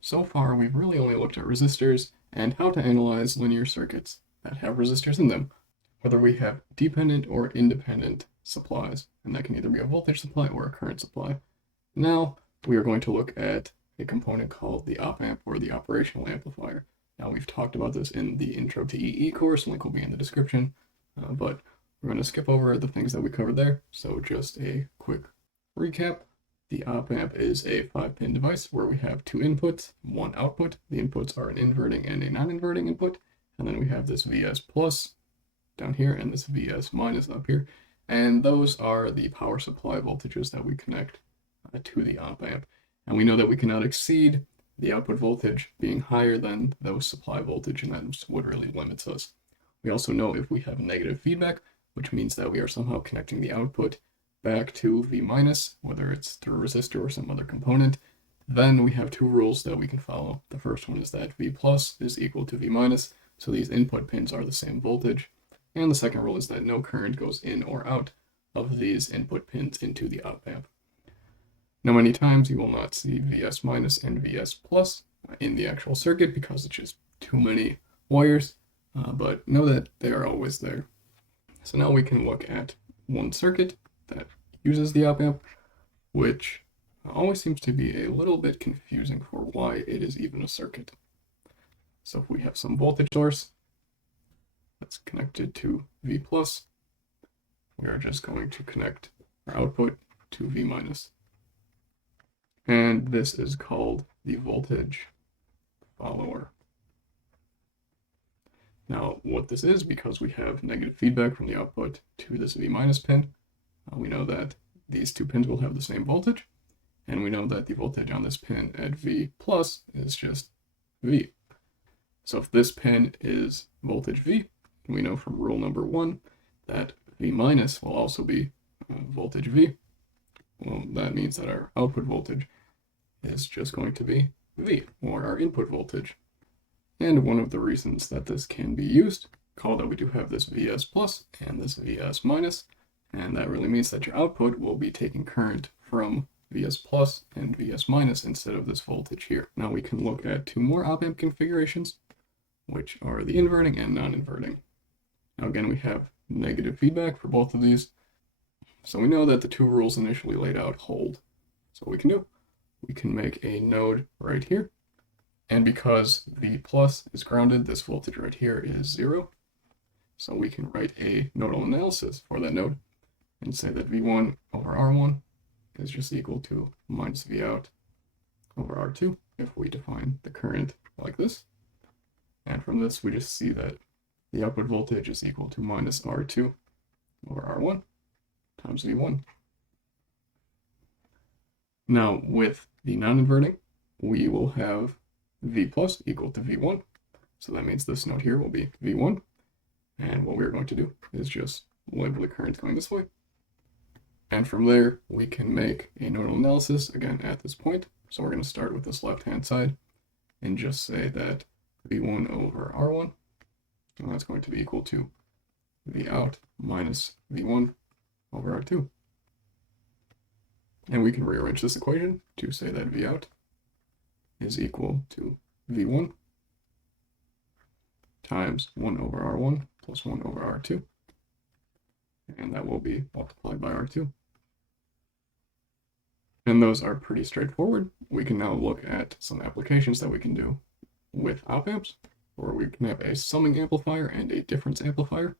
So far, we've really only looked at resistors and how to analyze linear circuits that have resistors in them, whether we have dependent or independent supplies, and that can either be a voltage supply or a current supply. Now, we are going to look at a component called the op amp or the operational amplifier. Now, we've talked about this in the Intro to EE course, link will be in the description, but we're going to skip over the things that we covered there. So just a quick recap. The op amp is a 5-pin device where we have 2 inputs, 1 output. The inputs are an inverting and a non-inverting input. And then we have this Vs plus down here and this Vs minus up here. And those are the power supply voltages that we connect to the op amp. And we know that we cannot exceed the output voltage being higher than those supply voltage, and that's what really limits us. We also know if we have negative feedback, which means that we are somehow connecting the output back to V minus, whether it's through a resistor or some other component, then we have 2 rules that we can follow. The first one is that V plus is equal to V minus, so these input pins are the same voltage. And the second rule is that no current goes in or out of these input pins into the op amp. Now, many times you will not see Vs minus and Vs plus in the actual circuit because it's just too many wires, but know that they are always there. So now we can look at one circuit that uses the op amp, which always seems to be a little bit confusing for why it is even a circuit. So if we have some voltage source that's connected to V plus, we are just going to connect our output to V minus. And this is called the voltage follower. Now, what this is, because we have negative feedback from the output to this V minus pin, we know that these 2 pins will have the same voltage, and we know that the voltage on this pin at V plus is just V. So if this pin is voltage V, we know from rule number 1 that V minus will also be voltage V. Well, that means that our output voltage is just going to be V, or our input voltage. And one of the reasons that this can be used, call that we do have this Vs plus and this Vs minus, and that really means that your output will be taking current from Vs plus and Vs minus instead of this voltage here. Now we can look at 2 more op amp configurations, which are the inverting and non-inverting. Now again, we have negative feedback for both of these, so we know that the 2 rules initially laid out hold. So what we can do, we can make a node right here, and because V plus is grounded, this voltage right here is 0. So we can write a nodal analysis for that node and say that V1 over R1 is just equal to minus V out over R2 if we define the current like this. And from this, we just see that the output voltage is equal to minus R2 over R1 times V1. Now, with the non-inverting, we will have V plus equal to V1. So that means this node here will be V1. And what we're going to do is just label the current going this way. And from there, we can make a nodal analysis, again, at this point. So we're going to start with this left-hand side and just say that V1 over R1, and that's going to be equal to V out minus V1 over R2. And we can rearrange this equation to say that V out is equal to V1 times 1 over R1 plus 1 over R2. And that will be multiplied by R2. And those are pretty straightforward. We can now look at some applications that we can do with op amps, where we can have a summing amplifier and a difference amplifier.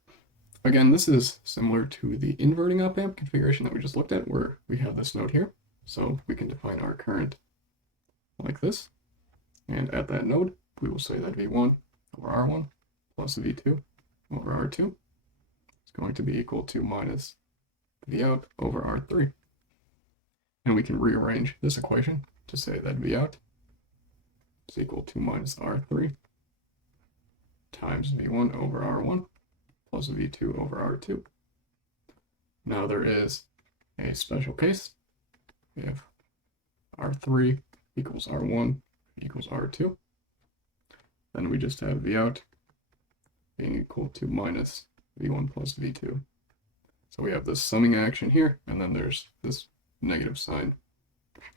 Again, this is similar to the inverting op amp configuration that we just looked at, where we have this node here. So we can define our current like this. And at that node, we will say that V1 over R1 plus V2 over R2 is going to be equal to minus V out over R3. And we can rearrange this equation to say that V out is equal to minus R3 times V1 over R1 plus V2 over R2. Now there is a special case. We have R3 equals R1 equals R2. Then we just have V out being equal to minus V1 plus V2. So we have this summing action here, and then there's this negative sign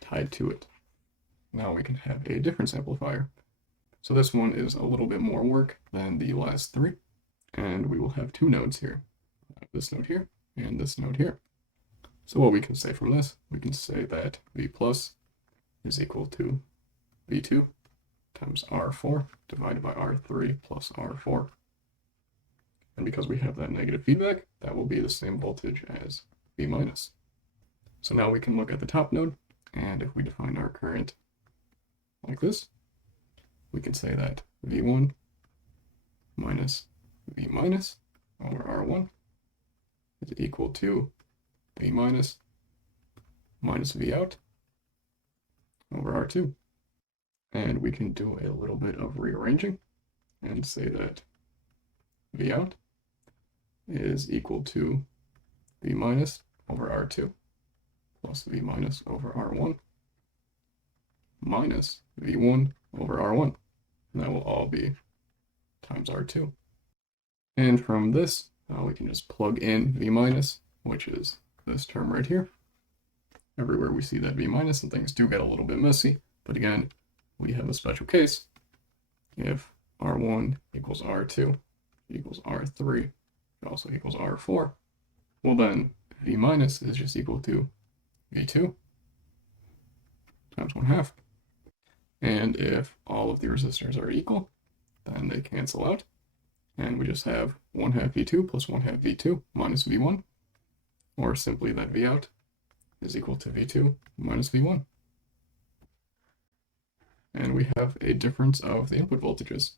tied to it. now we can have a difference amplifier. So this one is a little bit more work than the last three, and we will have two nodes here, this node here and this node here. So what we can say from this, we can say that V plus is equal to V2 times R4 divided by R3 plus R4. And because we have that negative feedback, that will be the same voltage as V minus. So now we can look at the top node, and if we define our current like this, we can say that V1 minus V minus over R1 is equal to V minus minus V out over R2. And we can do a little bit of rearranging and say that V out is equal to V minus over R2 plus V minus over R1 minus V1 over R1. And that will all be times R2. And from this, we can just plug in V minus, which is this term right here. Everywhere we see that V minus, and things do get a little bit messy, but again, we have a special case. If R1 equals R2 equals R3, it also equals R4, well then V minus is just equal to V2 times 1/2. And if all of the resistors are equal, then they cancel out, and we just have 1/2 V2 plus 1/2 V2 minus V1, or simply that V out is equal to V2 minus V1. And we have a difference of the input voltages.